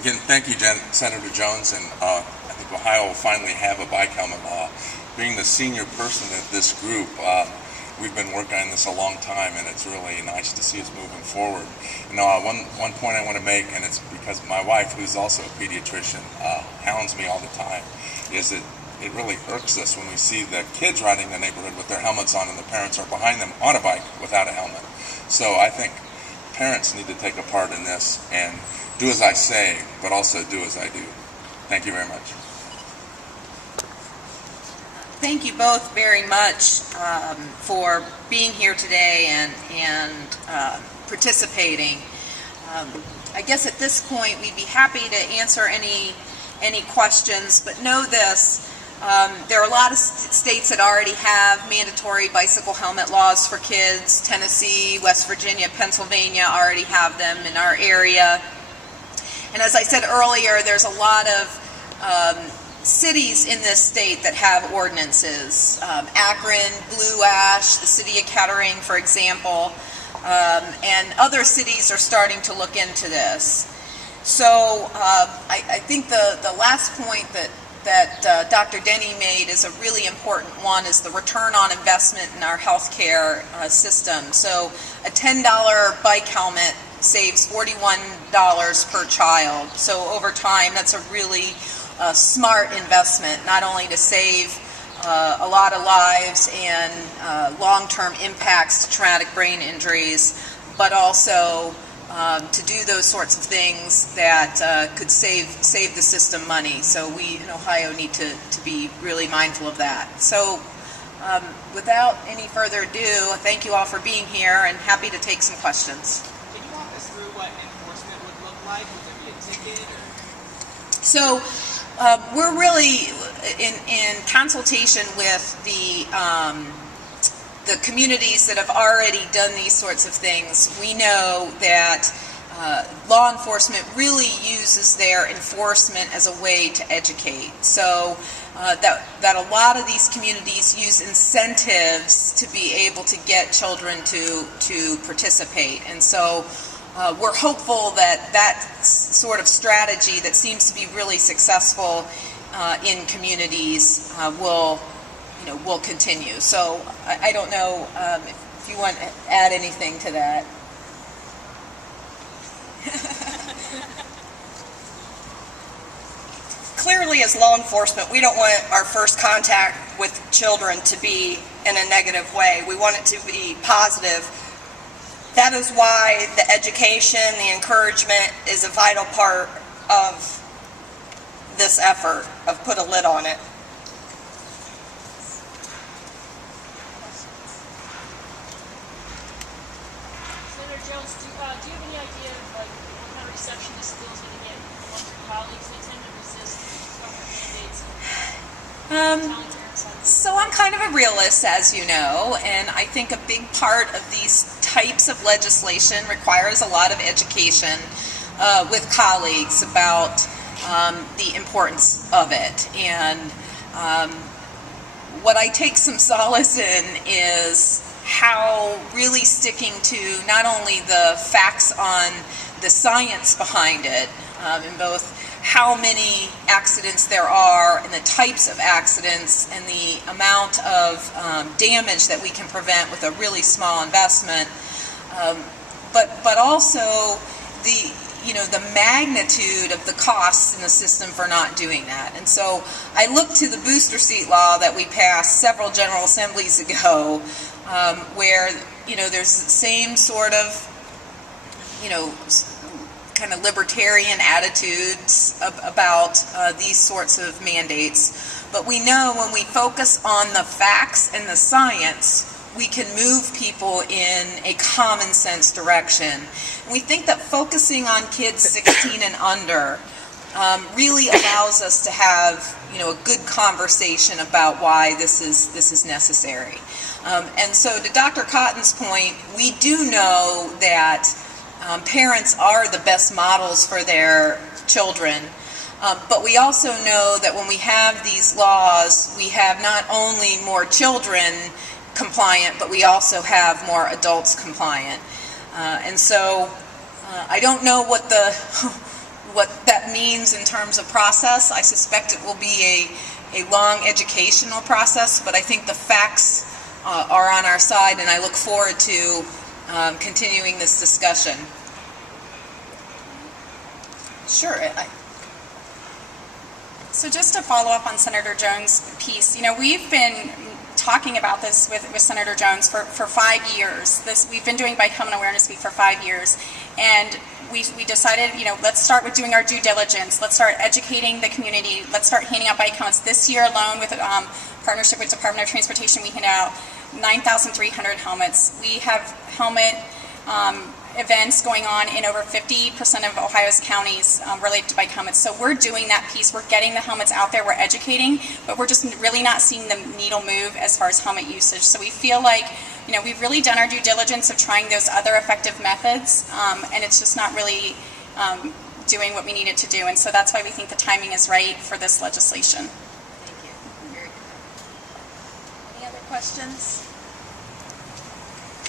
Again, thank you, Senator Jones, and I think Ohio will finally have a bike helmet law. Being the senior person of this group, we've been working on this a long time, and it's really nice to see us moving forward. One point I want to make, and it's because my wife, who's also a pediatrician, hounds me all the time, is that it really irks us when we see the kids riding in the neighborhood with their helmets on and the parents are behind them on a bike without a helmet. So I think parents need to take a part in this and do as I say, but also do as I do. Thank you very much. Thank you both very much for being here today and participating. I guess at this point we'd be happy to answer any questions, but know this. There are a lot of states that already have mandatory bicycle helmet laws for kids. Tennessee, West Virginia, Pennsylvania already have them in our area. And as I said earlier, there's a lot of cities in this state that have ordinances. Akron, Blue Ash, the city of Kettering, for example, and other cities are starting to look into this. So I think the last point that Dr. Denny made is a really important one, is the return on investment in our healthcare system. So a $10 bike helmet saves $41 per child. So over time, that's a really smart investment, not only to save a lot of lives and long-term impacts to traumatic brain injuries, but also to do those sorts of things that could save the system money. So we in Ohio need to be really mindful of that. So without any further ado, thank you all for being here and happy to take some questions. Can you walk us through what enforcement would look like? Would there be a ticket? So we're really in consultation with the communities that have already done these sorts of things. We know that law enforcement really uses their enforcement as a way to educate. So that a lot of these communities use incentives to be able to get children to participate. And so we're hopeful that sort of strategy that seems to be really successful in communities will continue. So I don't know if you want to add anything to that. Clearly, as law enforcement, we don't want our first contact with children to be in a negative way. We want it to be positive. That is why the education, the encouragement is a vital part of this effort of Put a Lid on It. Senator Jones, do you have any idea of what kind of reception this bill is going to get among your colleagues? They tend to resist government mandates and telling parents how to do it. So I'm kind of a realist, as you know, and I think a big part of these types of legislation requires a lot of education with colleagues about the importance of it. And what I take some solace in is how really sticking to not only the facts on the science behind it, in both how many accidents there are and the types of accidents and the amount of damage that we can prevent with a really small investment, but also the magnitude of the costs in the system for not doing that. And so I look to the booster seat law that we passed several General Assemblies ago, where there's the same sort of kind of libertarian attitudes about these sorts of mandates. But we know when we focus on the facts and the science, we can move people in a common sense direction. And we think that focusing on kids 16 and under really allows us to have a good conversation about why this is necessary. And so to Dr. Cotton's point, we do know that parents are the best models for their children, but we also know that when we have these laws, we have not only more children compliant, but we also have more adults compliant. And so I don't know what what that means in terms of process. I suspect it will be a long educational process, but I think the facts are on our side, and I look forward to continuing this discussion. Sure. So just to follow up on Senator Jones' piece, you know, we've been talking about this with Senator Jones for 5 years. We've been doing Bike Helmet Awareness Week for 5 years, and we decided, you know, let's start with doing our due diligence. Let's start educating the community. Let's start handing out bike helmets. This year alone, with partnership with Department of Transportation, we handed out 9,300 helmets. We have helmet events going on in over 50% of Ohio's counties related to bike helmets. So we're doing that piece. We're getting the helmets out there. We're educating, but we're just really not seeing the needle move as far as helmet usage. So we feel like, you know, we've really done our due diligence of trying those other effective methods, and it's just not really doing what we need it to do. And so that's why we think the timing is right for this legislation. Thank you. Very good. Any other questions?